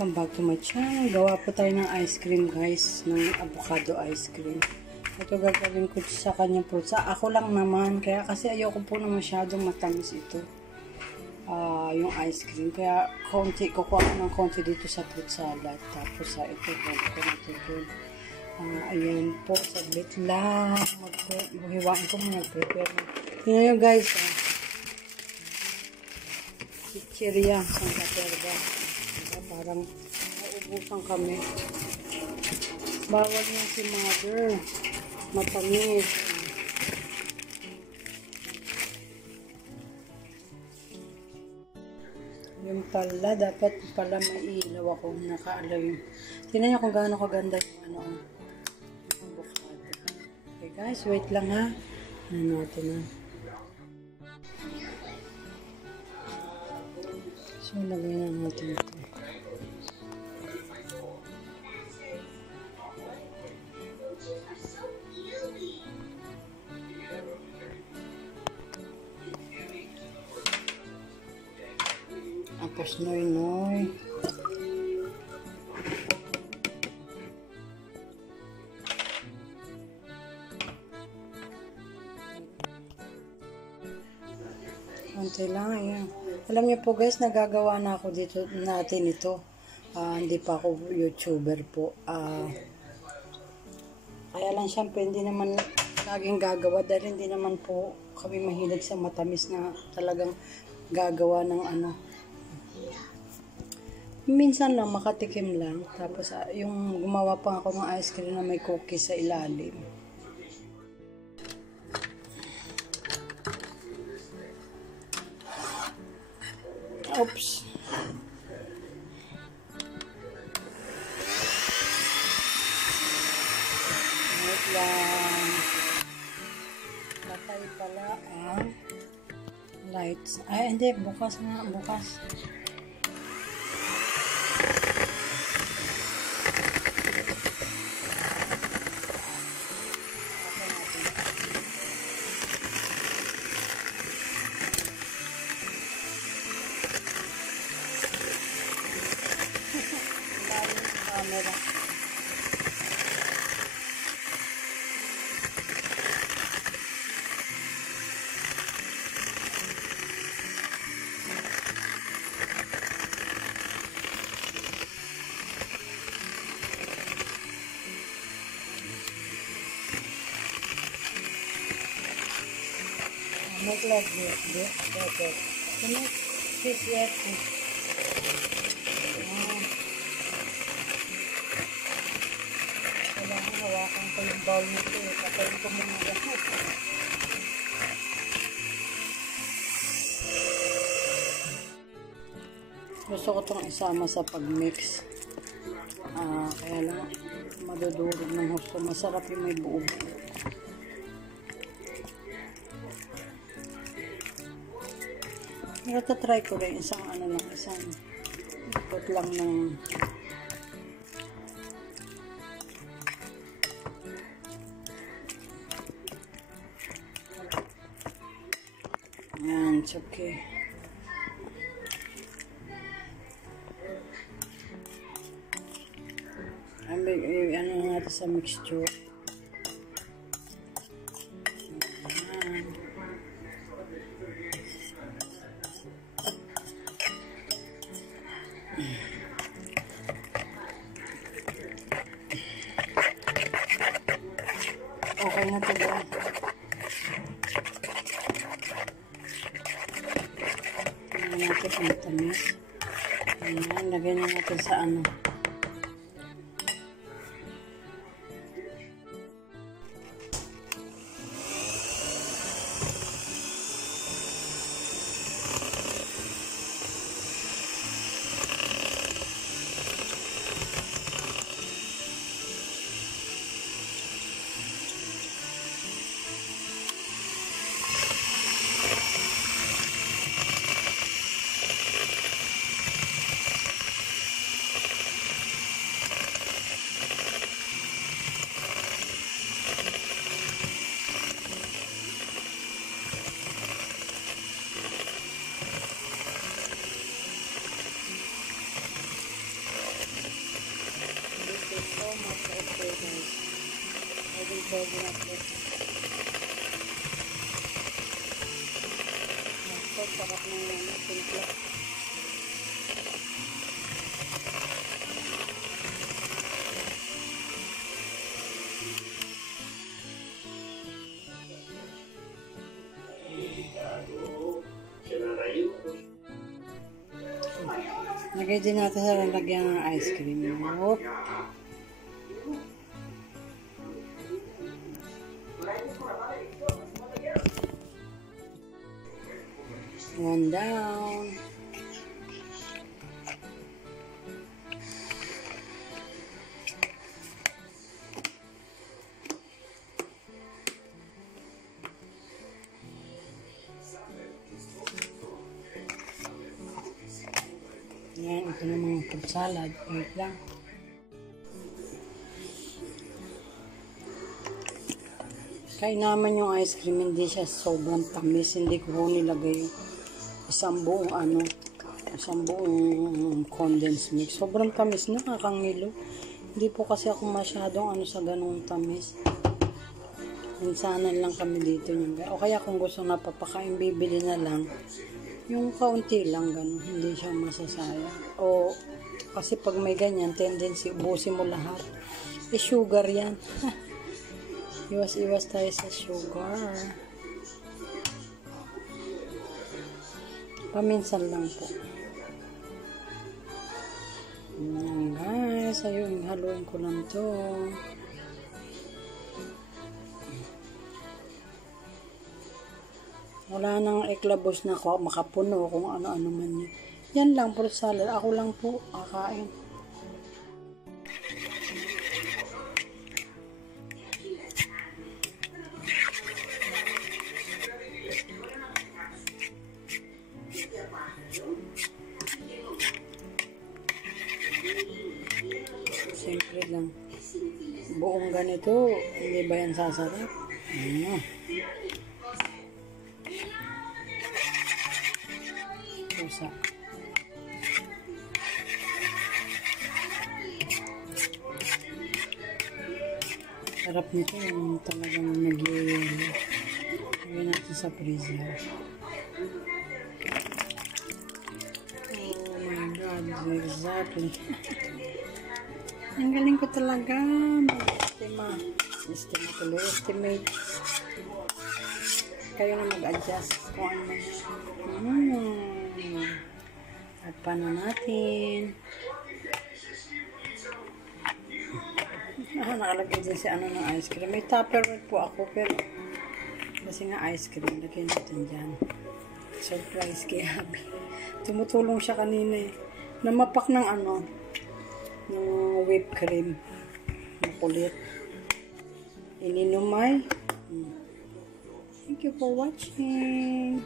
Welcome back to my channel. Gawa po tayo ng ice cream guys, ng avocado ice cream. Ito gagawin ko sa kanyang fruits. Ako lang naman, kaya kasi ayoko po na masyadong matamis ito. Yung ice cream. Kaya kukuha ko ng konti dito sa fruit salad. Tapos ito, huwag ko na ito doon. Ayan po, saglit lang. Hiwain ko muna, prepare. Tingnan nyo guys, chichirya, Santa Terba. Parang naubusan kami. Bawal yan si mother. Matamis. Yung pala, dapat pala may ilaw ako. Nakaalaw yung. Tingnan nyo kung gaano kaganda yung avocado. Okay guys, wait lang ha. Ano natin na. So, lagay na natin ito. Tapos noy-noy. Konti lang, ayan. Alam niyo po guys, nagagawa na ako dito natin ito. Hindi pa ako YouTuber po. Kaya lang syempre hindi naman laging gagawa dahil hindi naman po kami mahilig sa matamis na talagang gagawa ng ano. Minsan lang makatikim lang. Tapos yung gumawa pa ako ng ice cream na may cookies sa ilalim. Oops. Wait lang. Patay pala ang lights. Ay, hindi. Bukas nga. Bukas. Camera. Look like this. That's it. Can you fix that? Kailangan hawakan ko yung bowl nito. Patayin ko muna lahat. Gusto ko itong isama sa pag-mix. Kaya lang madudurog ng gusto. Masarap yung may buo. Try ko rin isang isang ikot lang ng yan, it's okay. Ano natin sa mixture. Okay na ito ba? Tingnan natin kung tamis. Ayan, lagay na natin sa ano. Pwede na po. Ito, sarap na yan. Timpla. Lagay din natin sa lalagyan ng ice cream. Hop. One down. Yan, ito na mga fruit salad. Wait lang. Kaya naman yung ice cream, hindi siya sobrang tamis. Hindi ko nilagay isang buong condensed milk. Sobrang tamis, nakakangilo. Hindi po kasi ako masyadong sa ganung tamis. Minsanan lang kami dito. O kaya kung gusto na papakain, bibili na lang. Yung kaunti lang, ganun. Hindi siya masasayang. O, kasi pag may ganyan, tendency, ubusin mo lahat. Sugar yan. Iwas-iwas tayo sa sugar. Paminsan lang po. Yan guys. Ayun, haluin ko lang to. Wala nang eklabos na ako makapuno kung ano-ano man yun. Yan lang, fruit salad. Ako lang po kakain. Siyempre lang. Buong ganito, hindi ba yan sasarap? Pusa. Sarap nito yung talagang nag-iwan natin sa freezer. Oh my god, exactly. Ang galing ko talaga estimate. Kayo na mag-adjust kung ano man. At paano natin. Nakalagay din si ng ice cream. May tupperware po ako, pero kasi nga ice cream, lagyan natin dyan. Surprise kay Habi. Tumutulong siya kanina eh. Namapak ng ng whipped cream. Makulit. Ininumay. Thank you for watching.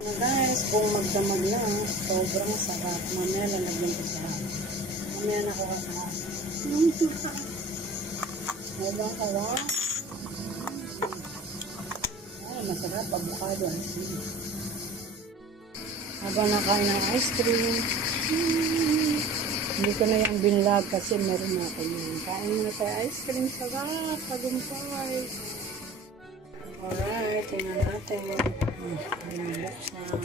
Guys, kung magdamag lang, sobrang sarap. Mamaya lalagyan ko sa mamaya na ako kakain. Sobrang sarap. Masarap, avocado ice cream. Habang nakain ng ice cream, hindi ko na yung binlog kasi meron na ako yun. Kain na tayo ice cream. Sarap, tagumpay. Alright, tingnan natin. Binilok na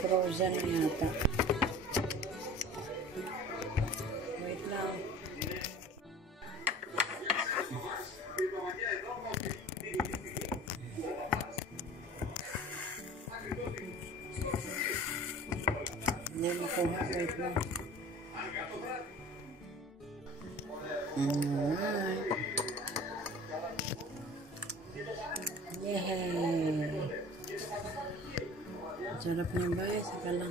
frozen na yata. Wait lang. Hindi makuha. Wait lang. Alright. Yay! Sarap niya guys. Saka lang.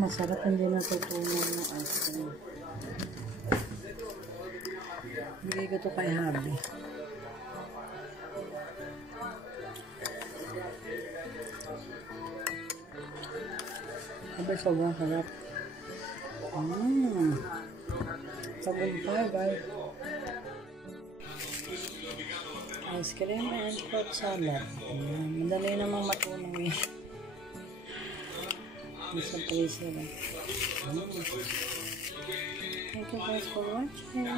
Masarap hindi natutunan ng ice cream. Bigay ko ito kay Habi. Habi, sobrang sarap. Tagumpay guys. Ice cream and fruit salad. Madali namang matunaw yan. Nasa freezer. Thank you guys for watching.